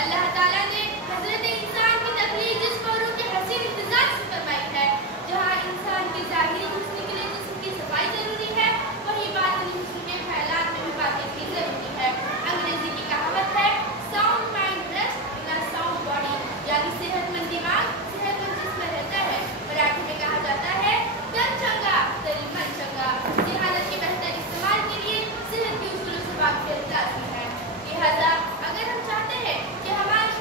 अल्लाह ताला ने हजरत इंसान की तख्लीक जिस्म और रूह के हसीन इम्तिजाज से फरमाई है। जहाँ इंसान के ज़ाहिरी हुस्न के लिए जिस्म की सफाई जरूरी है, वही बातिनी हुस्न के ख्यालात में भी पाकीज़गी जरूरी है। अंग्रेजी की कहावत है, sound mind rest in a sound body, यानी सेहतमंद दिमाग सेहतमंद जिस्म रहता है। मराठी में कहा जाता है, तन चंगा तरी मन चंगा। सेहत के बेहतर इस्तेमाल के लिए सेहत के उसूलों से वाक़िफ़ियत लाज़मी है। लिहाजा अगर हम चाहते हैं कि हमारे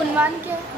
उन्वान क्या है?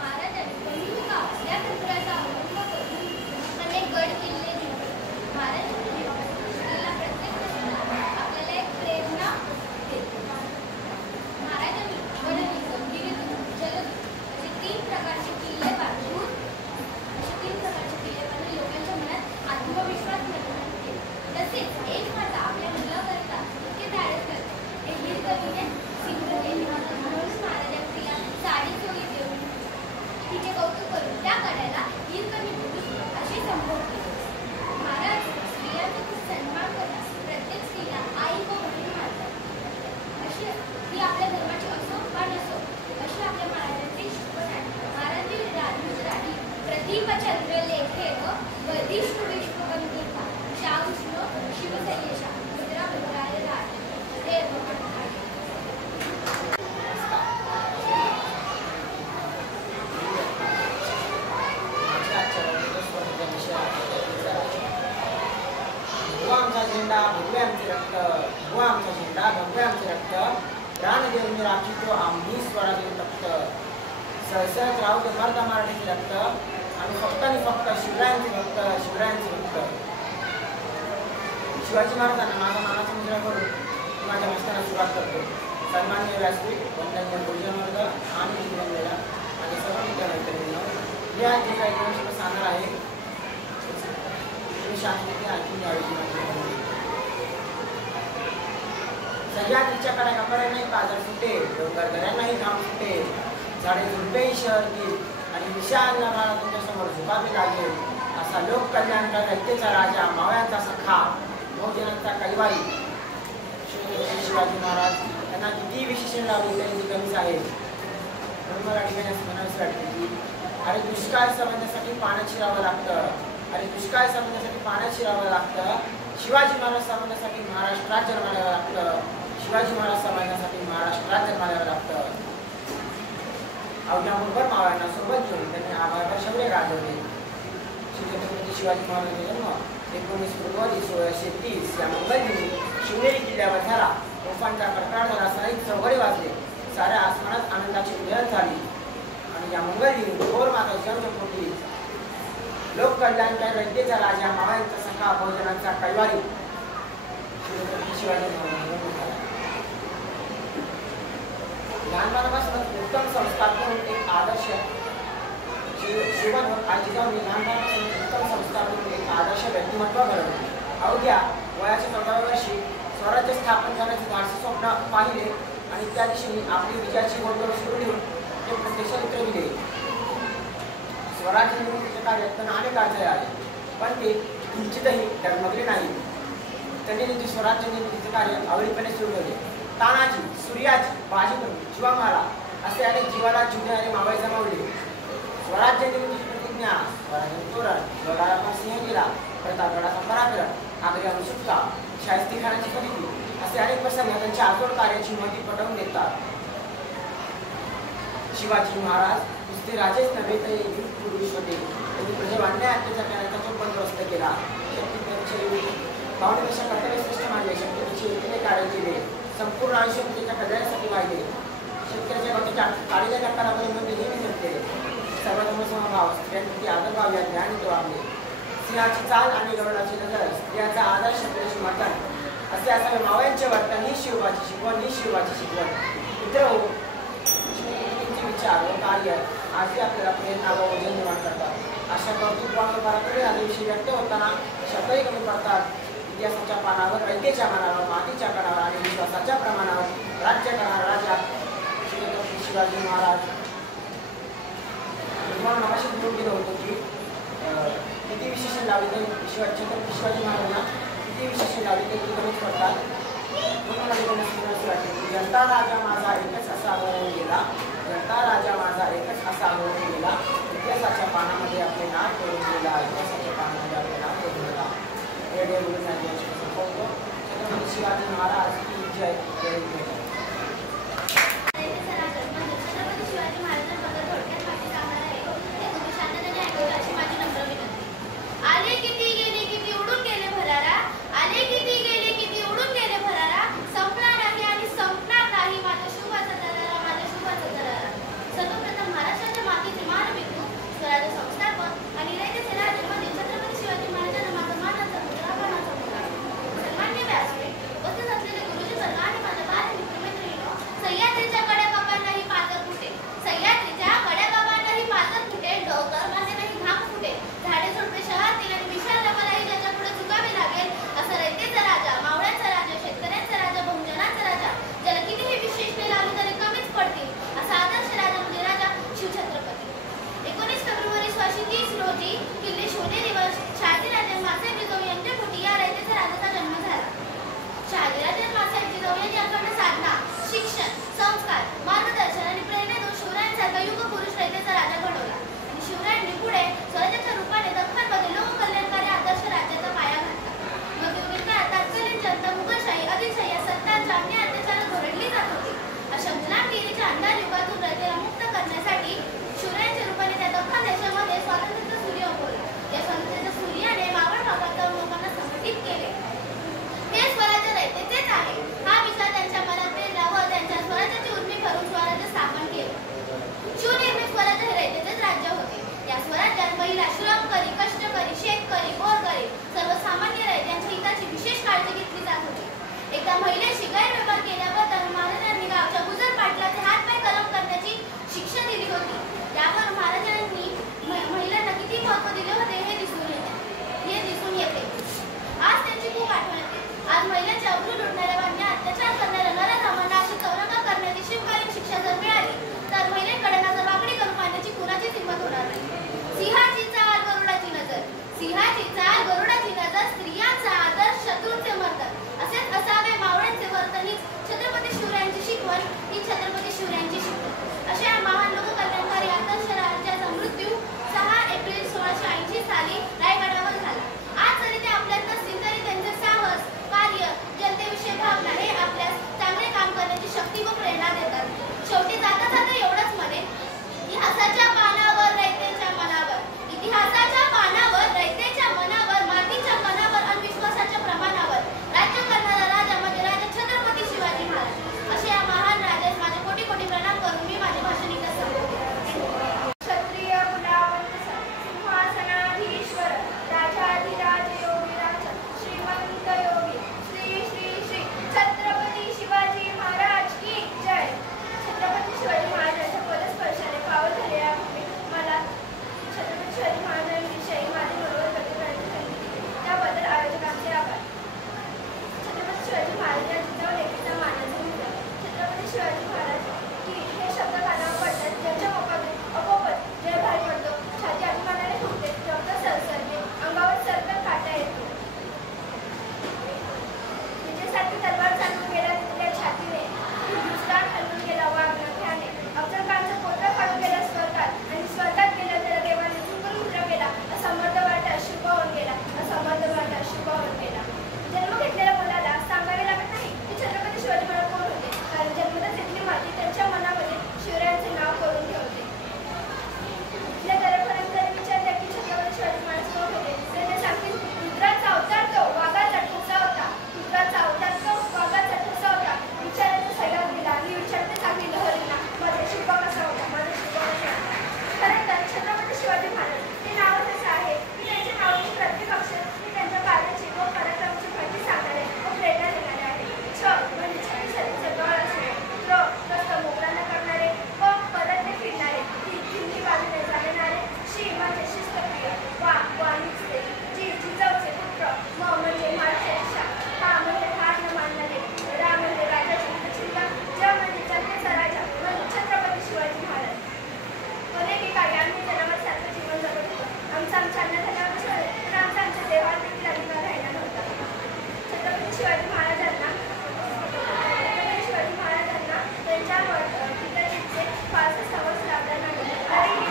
सळसळत राहू दे मर्दा मराठीचे रक्त आणि फक्त शिवरायांचे भक्त शिवाजी महाराजांना माझा मानाचा मुजरा करून माझ्या भाषणाला सुरुवात करतो. सन्माननीय व्यासपीठ, वंदनीय गुरुजन वर्ग आणि मित्रमंडळ आणि सर्व मित्रमैत्रिणींनो, मी आज जे काही गोष्ट सांगणार आहे मी शांततेने ऐकून घ्यावी. सह्याद्रीच्या कड्याकडे नाही काजळ फुटे, डोंगर दऱ्यांनाही घाम फुटे, झाडे झुडपेही शहरतील आणि विशाल नभाला तुमच्यासमोर झुकावे लागेल. असा लोककल्याणकारी रयतेचा राजा, मावळ्यांचा सखा, बहुजनांचा कैवारी शिवाजी महाराज यांना किती विशेषण लावले तरी ती कमीच आहे. म्हणून मला ठिकाणी म्हणावंच वाटते की अरे दुष्काळ समजण्यासाठी पाण्यात शिरावं लागतं, अरे दुष्काळ समजण्यासाठी पाण्यात शिरावं लागतं. शिवाजी महाराज समजण्यासाठी महाराष्ट्रात जन्माला लागतं, शिवाजी महाराज समजण्यासाठी महाराष्ट्रात जन्माला लागतं. अवघ्या मुठभर मावळ्यांना सोबत घेऊन त्यांनी आभाळभर शौर्य गाजवले. छत्रपती शिवाजी महाराजांचा जन्म 19 फेब्रुवारी 1630 या मंगळदिनी शिवनेरी किल्ल्यावर झाला. तोफांचा कडकडाट झाला, साईत चौघडे वाजले, साऱ्या आसमानात आनंदाची उधळण झाली आणि या मंगळदिनी थोर माता जगजगपोटी लोककल्याणकारी रयतेचा राजा, मावळ्यांचा सखा, बहुजनांचा कैवारी छत्रपती शिवाजी महाराजांचा लहानपणापासून उत्तम संस्कार करून एक आदर्श जीवन जिजाऊंनी लहानपणापासून उत्तम संस्कार करून एक आदर्श व्यक्तिमत्व घडवले. अवघ्या वयाच्या 14व्या वर्षी स्वराज्य स्थापन करण्याचे धाडसी स्वप्न पाहिले आणि त्या दिशेने आपली विजयाची घोडदौड सुरू ठेवून ते प्रत्यक्षात उतरविले. स्वराज्य निर्मितीचे कार्य त्यांना अनेक अडथळे आले, पण ते किंचितही डगमगले नाही. त्यांनी त्यांचे स्वराज्य निर्मितीचे कार्य आवडीपणे सुरू ठेवले. तानाजी, सूर्याजी, बाजीप्रभू, जीवा महाराज असे अनेक जीवाला जीवणारे मावळे जमावले. स्वराज्य निर्मितीची प्रतिज्ञा, स्वराज्य तोरण, गडाचा सिंहगीला, प्रतापगडाचा पराक्रम, आग्र्या सुटका, शाहिस्तेखानाची फजिती असे अनेक प्रसंग त्यांच्या आतोड कार्याची महती पटवून देतात. शिवाजी महाराज नुसते राजेच नव्हे तर एक पुरुष होते. त्यांनी प्रजेवर अन्याय अत्याचार करण्याचा जो बंदोबस्त केला. भावनेपेक्षा कर्तव्यश्रेष्ठ मानले, शक्तीचे युक्तीने कार्य केले, संपूर्ण आयुष्य त्याच्या कल्याणासाठी वाहिले. शेतकऱ्याच्या गतीच्या काळीच्या टक्करामध्ये नेहमी जपले. सर्वधर्मसमभाव, स्त्रियांप्रती आदरभाव या ज्ञानाने वागले. सिंहाची चाल आणि गरुडाची नजर, स्त्रियांचा आदर्श प्रेष वर्तन असे असावे मावळ्यांचे वर्तन. ही शिवबाची शिकवण, ही शिवबाची शिकवण. मित्रहो, शिवचे विचार व कार्य आजही आपल्याला प्रेरणा व वजन निर्माण करतात. अशा कर्तृत्वावर पराक्रमी आदिविषयी व्यक्त होताना शब्दही कमी पडतात. इतिहासाच्या पानावर, रयतेच्या मानावर, मातीच्या कणावर आणि विश्वासाच्या प्रमाणावर राज्य करणारा राजा छत्रपती शिवाजी महाराज. तुम्हाला मगाशी बोलून गेलं होतं की किती विशेषण लावले तरी छत्रपती शिवाजी महाराजांना किती विशेषण लावले तरी ते कमीच पडतात. म्हणून मला असं वाटते की जनता राजा माझा एकच असा होऊन गेला, जनता राजा माझा एकच असा होऊन गेला, इतिहासाच्या पानामध्ये आपले नाव करून गेला, इतिहासाच्या पानामध्ये आपले नाव करून गेला. रेडिओ बोलून छत्रपती शिवाजी महाराज की जय. जय जय. आले किती गेले किती उडून गेले भरारा, आले किती गेले किती उडून गेले भरारा, संपणार नाही आणि संपणार नाही माझ्या शुभाचा दरारा, माझ्या शुभाचा दरारा. सर्वप्रथम महाराष्ट्राच्या मातीचे मानबिंदू, स्वराज्य संस्थापक आणि रयतेचे राजे मध्ये छत्रपती शिवाजी महाराजांना माझा मानाचा मुद्रा, मानाचा मुद्रा. सन्माननीय व्यासपीठ, उपस्थित असलेले गुरुजी वर्ग आणि माझ्या बाल मित्रमैत्रिणींनो, सह्याद्रीच्या कड्या बाबांनाही पाजर फुटे, सह्याद्रीच्या कड्या बाबांनाही पाजर फुटे, डोंगर मासे नाही घाम फुटे, झाडे झुडपे शहरातील आणि विशाल नभालाही ज्याच्या पुढे झुकावे लागेल. असा रयतेचा राजा, मावळ्यांचा राजा, शेतकऱ्यांचा राजा, बहुजनांचा राजा, ज्याला कितीही विशेषणे लावली तरी कमीच पडतील असा आदर्श राजा म्हणजे राजा शिवछत्रपती. 19 फेब्रुवारी 1630 रोजी किल्ले शिवनेरीवर शहाजीराजे मासाहेब जिजाऊ यांच्या पोटी या रयतेच्या राजाचा जन्म झाला. शहाजीराजे मासाहेब जिजाऊ यांनी अखंड साधना, शिक्षण, संस्कार, मार्गदर्शन आणि प्रेरणेतून शिवरायांसारखा युगपुरुष रयतेचा राजा घडवला. आणि शिवरायांनी पुढे स्वराज्याच्या रूपाने दख्खनमध्ये लोककल्याणकारी आदर्श राज्याचा पाया घातला. मध्ययुगीन काळात तत्कालीन जनता मुघलशाही, आदिलशाही या सत्तांच्या अन्याय अत्याचारात भरडली जात होती. अशा गुलामगिरीच्या अंधार युगातून रयतेला मुक्त करण्यासाठी शिवरायांच्या रूपाने त्या दख्खन देशामध्ये स्वातंत्र्याचा सूर्य उगवला. या स्वातंत्र्याच्या सूर्याने मावळ भागात लोकांना संघटित केले. हे स्वराज्य रयतेचेच आहे हा विचार त्यांच्या मनात पेरला व त्यांच्या स्वराज्याची उर्मी करून स्वराज्य स्थापन केले. शिवनिर्मित स्वराज्य त्या महिलेशी गैरव्यवहार केल्याबद्दल महाराजांनी गावच्या गुजर पाटलाचे हातपाय कलम करण्याची शिक्षा दिली होती. यावर महाराजांनी महिलांना किती महत्त्व दिले होते हे दिसून येते. आज त्यांची खूप आठवण येते. आज महिलांच्या अब्रू लुटणाऱ्या वाढण्या अत्याचार करणाऱ्या नराधमांना अशी चौरंगा करण्याची शिवकालीन शिक्षा जर मिळाली तर महिलेकडे नजर वाकडी करून पाहण्याची कुणाची हिंमत होणार नाही. सिंहाची चाल गरुडाची नजर, सिंहाची चाल गरुडाची नजर, स्त्रियांचा आदर शत्रूंचे मर्दन असेच असावे मावळ्यांचे वर्तन ही छत्रपती शिवरायांची शिकवण, ही छत्रपती शिवरायांची शिकवण. अशा महान लोककल्याणकारी आदर्श राजाचा मृत्यू 6 एप्रिल 1680 साली रायगडावर झाला. आज जरी ते आपल्यात नसतील तरी त्यांचे साहस, कार्य, जनतेविषयी भावना हे आपल्यास चांगले काम करण्याची शक्ती व प्रेरणा देतात. शेवटी जाता जाता एवढंच म्हणेन, इतिहासाच्या पानावर रयतेच्या मनावर, इतिहासाच्या पानावर रयतेच्या मनावर, मातीच्या मनावर आणि विश्वासाच्या प्रमाणावर राज्य करणारा राजा म्हणजे राजा छत्रपती शिवाजी महाराज. असे या महान राजास माझे कोटी कोटी प्रणाम करून मी माझे भाषण इथं संपवते. क्षत्रिय कुलावंत सिंहासनाधीश्वर राजाधिराज योगीराज श्रीमंत योगी श्री श्री श्री छत्रपती शिवाजी महाराज की जय. छत्रपती शिवाजी महाराजांच्या पदस्पर्शाने पावन झालेल्या मला छत्रपती शिवाजी महाराजांविषयी माझे मनोगत व्यक्त करण्याची संधी दिली त्याबद्दल आयोजकांचे आभार. छत्रपती शिवाजी महाराज या जिजाऊ लेकीचा मानाचा मुलगा. छत्रपती शिवाजी महाराज की हे शब्द कानावर पडतात ज्यांच्या अपोपत जय भारी पडतो, छाती अभिमानाने फुटते, रक्त सरसरते, अंगावर सरकत काटा येतो. विजयसारखी तलवार चालून गेला तिथल्या छातीने, हिंदुस्थान हलवून गेला वाघनख्याने, अफजल खानचा पोटरा फाडून गेला स्वर्गात आणि स्वर्गात गेला त्याला देवाने झुकून उतरा केला, असा मर्दवाटा शुभावून गेला, असा मर्दवाटा शुभावून गेला. जन्म घेतलेल्या मुलाला सांगावे लागत नाही की छत्रपती शिवाजी महाराज कोण होते, कारण जन्मतच इथली माती त्यांच्या मनामध्ये शिवरायांचे नाव करून ठेवते. इथल्या दरेपर्यंत जरी विचारले की छत्रपती शिवाजी महाराज कोण होते तर ते सांगतील रुद्राचा अवतार तो वाघाचा ठसा होता, रुद्राचा अवतार तो वाघाचा ठसा होता. विचारायचा सगळ्यात गेला आणि विचारते सांगली लहरीला माझा शिवबा कसा होता, माझा शिवबा कसा होता. खरं तर छत्रपती शिवाजी महाराज हे नावच असं आहे की त्यांच्या नावाची प्रत्येक अक्षर हे त्यांच्या कार्याची व पराक्रमाची माहिती सांगणारे व प्रेरणा देणारे आहे. छ म्हणजे छत्तीसगडचे गळ असणे, त्र कष्ट मोकळ्यांना करणारे व परत ते फिरणारे, तिन्ही बाजूने चालणारे, शी म्हणजे शिस्तप्रिय, वा वाणीचे, जी जिजाऊचे पुत्र, म म्हणजे महाराष्ट्राची शान, हा म्हणजे हार न मानणारे, रा म्हणजे राजाची चिंता, ज म्हणजे जनतेचा राजा म्हणजे छत्रपती शिवाजी महाराज. अनेक एकाही आम्ही जनावरांसारखं जीवन जगत होतो. आमचा अन्न झाल्यावर ठेवले तर आमच्या देवाला देखील अधिकार राहिला नव्हता. छत्रपती शिवाजी महाराजांना त्यांच्या पिताजीचे फारसे समज लागला नाही तरीही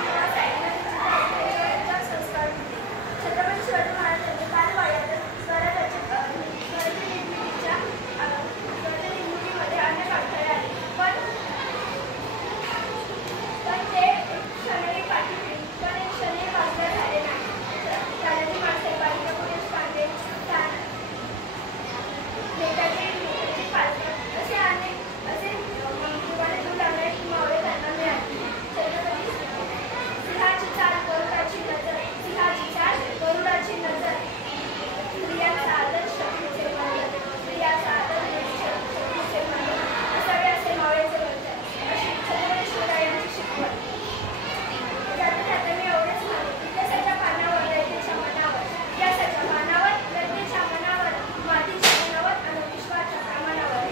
संस्कार होते. छत्रपती शिवाजी महाराजांनी बालवयातच स्वराज्याच्या निर्मितीमध्ये अनेक अडथळे आले पण ते क्षणही पाठीवले, पण एक क्षणही बाजूला झाले नाही. तानाजी मालसाहेब, बाजीराव देशपांडे, नेताजी पालकर असे अनेक युवाने दूर लागणारे मावळे त्यांना मिळाले. छत्रपती सिंहाची चाल गरुडाची नजर, सिंहाची चाल गरुडाची नजर, स्त्रियांचा आदर शत्रूचे मर्दन, स्त्रियांचा आदर शत्रूचे मर्दन असावे असे मावळ्याचे वर्तन, अशी छत्रपती शिवरायांची शिकवण. जाता जाता मी एवढेच म्हणेन, इतिहासाच्या पानावर रयतेच्या मनावर, इतिहासाच्या पानावर रयतेच्या मनावर, मातीच्या मनावर आणि विश्वाच्या प्रमाणावर.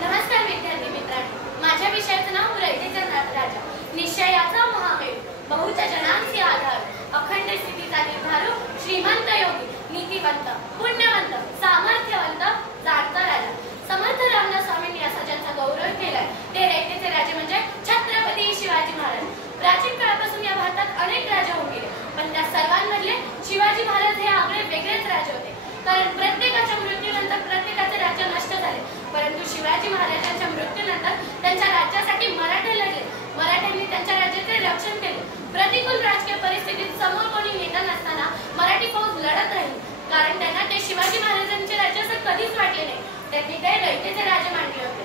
नमस्कार विद्यार्थी मित्रांनो, माझ्या विषयाचं नाव रयतेचा राजा. निश्चयाचा महामेरू, बहुच्या जनांचे आधार, अखंड स्थितीचा निर्धारू, श्रीमंत योगी, नीतिवंत, पुण्यवंत, सामर्थ्यवंत, जाणता राजा. समर्थ रामदास स्वामींनी असा ज्यांचा गौरव केलाय ते रयतेचे राजे म्हणजे छत्रपती शिवाजी महाराज. प्राचीन काळापासून या भारतात अनेक राजे होऊन गेले पण त्या सर्वांमधले शिवाजी महाराज हे आगळे वेगळेच राजे होते. कारण प्रत्येकाच्या मृत्यूनंतर प्रत्येकाचे राज्य नष्ट झाले, परंतु शिवाजी महाराजांच्या मृत्यूनंतर त्यांच्या राज्यासाठी मराठे लढले. मराठ्यांनी त्यांच्या राज्याचे रक्षण केले. प्रतिकूल राजकीय परिस्थितीत समोर कोणी नेता नसताना मराठी फौज लढत राहिली, कारण त्यांना ते शिवाजी महाराजांचे राज्य असं कधीच वाटले नाही. त्यांनी ते रयतेचे राजे मानले होते.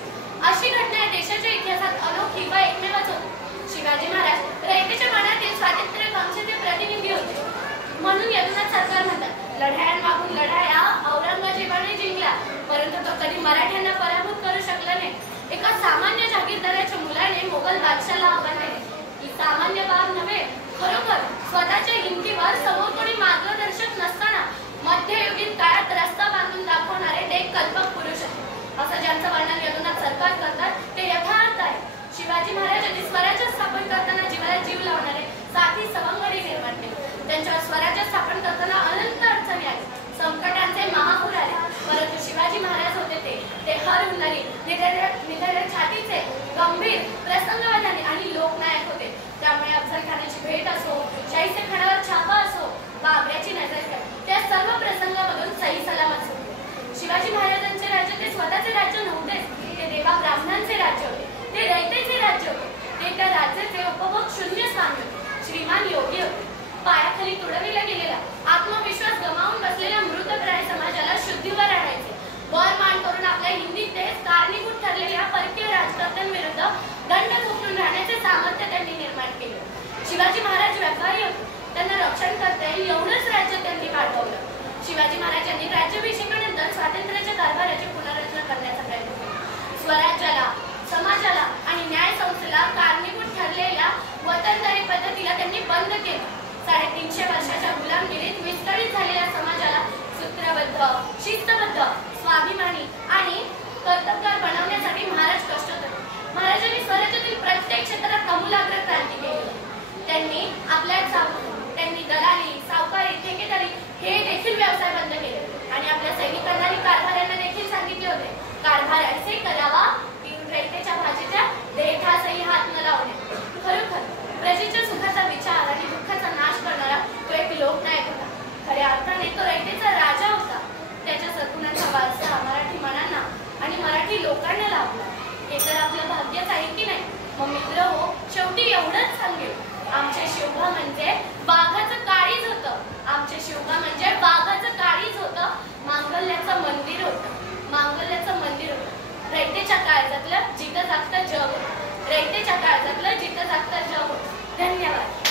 अशी घटना या देशाच्या इतिहासात अनोखी व एकमेवच होती. शिवाजी महाराज रयतेच्या मनातील स्वातंत्र्यकांक्षेचे प्रतिनिधी होते. म्हणून यदुनाथ सरकार म्हणतात, लढायांमागून लढाया औरंगजेबाने जिंकल्या, परंतु तो कधी मराठ्यांना पराभूत करू शकला नाही. एका सामान्य जागीरदाराच्या मुलाने मोगल बादशाला आव्हान दिले. ही सामान्य बाब नव्हे, खरोखर स्वतःच्या हिमतीवर समोर कोणी मार्गदर्शक नसताना मध्ययुगीन काळात रस्ता बांधून दाखवणारे ते एक कल्पक पुरुष आहे. असं ज्यांचं वर्णन यदुनाथ सरकार करतात ते यथार्थ आहे. शिवाजी महाराजांनी स्वराज्य स्थापन करताना जीवाला जीव लावणारे साथी सवंगडी निर्माण केले. त्यांच्यावर स्वराज्य स्थापन करताना अनंत अडचणी आल्या, संकटांचे महापूर आले, परंतु शिवाजी महाराज होते ते हर हुन्नरी, निधड्य छातीचे, गंभीर, प्रसंगवधानी आणि लोकनायक होते. त्यामुळे अफजल खानाची भेट असो, शाहिस्ते खानावर छापा असो, बाबऱ्याची नजर त्या सर्व प्रसंगामधून सही सलामत होते. शिवाजी महाराजांचे राज्य ते स्वतःचे राज्य नव्हतेच, ते देवा ब्राह्मणांचे राज्य होते, ते रयतेचे राज्य होते, ते त्या राज्याचे उपभोग शून्य स्थान होते. श्रीमान योगी होते. पायाखाली तुडविला गेलेला, आत्मविश्वास गमावून बसलेल्या मृतप्राय समाजाला शुद्धीवर आणायचे. वर मान करून आपल्या हिंदीत तेच कारणीभूत ठरलेल्या परकीय राजकर्त्यांविरुद्ध दंड थोपटून राहण्याचे सामर्थ्य त्यांनी निर्माण केले. शिवाजी महाराज व्यापारी होते, त्यांना रक्षण करता येईल एवढंच राज्य त्यांनी पाठवलं. शिवाजी महाराजांनी राज्याभिषेकानंतर स्वातंत्र्याच्या कारभाराची पुनर्रचना करण्याचा प्रयत्न केला. स्वराज्याला, समाजाला आणि न्याय संस्थेला कारणीभूत ठरलेल्या वतनदारी पद्धतीला त्यांनी बंद केलं. 350 वर्षाच्या गुलामगिरीत विस्कळीत झालेल्या समाजाला सूत्रबद्ध, शिस्तबद्ध, स्वाभिमानी आणि कर्तबगार बनवण्यासाठी महाराज कष्ट करतात. महाराजांनी स्वराज्यातील प्रत्येक क्षेत्रात आमूलाग्र क्रांती केली. त्यांनी दलाली, सावकारी, ठेकेदारी हे देखील व्यवसाय बंद केले आणि आपल्या सैनिकांना आणि कारभाऱ्यांना देखील सांगितले होते, कारभार असे करावा की रयतेच्या भाजीच्या देठासही हात न लावणे. खरोखर प्रजेच्या सुखाचा विचार आणि दुःखाचा नाश करणारा तो एक लोकनायक होता. खऱ्या अर्थाने तो रयतेचा राजा होता. त्याच्या सद्गुणांचा वारसा मराठी मनांना आणि मराठी लोकांना लाभला. हे तर आपलं भाग्यच आहे की नाही. मग मित्र हो, शेवटी एवढंच सांगेल, आमचे शिवबा म्हणजे वाघाचं काळीज होतं. आमचे शिवबा म्हणजे वाघाचं काळीज होतं. मांगल्याचं मंदिर होतं. मांगल्याचं मंदिर होतं. रयतेच्या काळजातलं जिथं जागतं जग होतं. रयतेच्या काळजातलं जिथं जागतं जग होतं. धन्यवाद.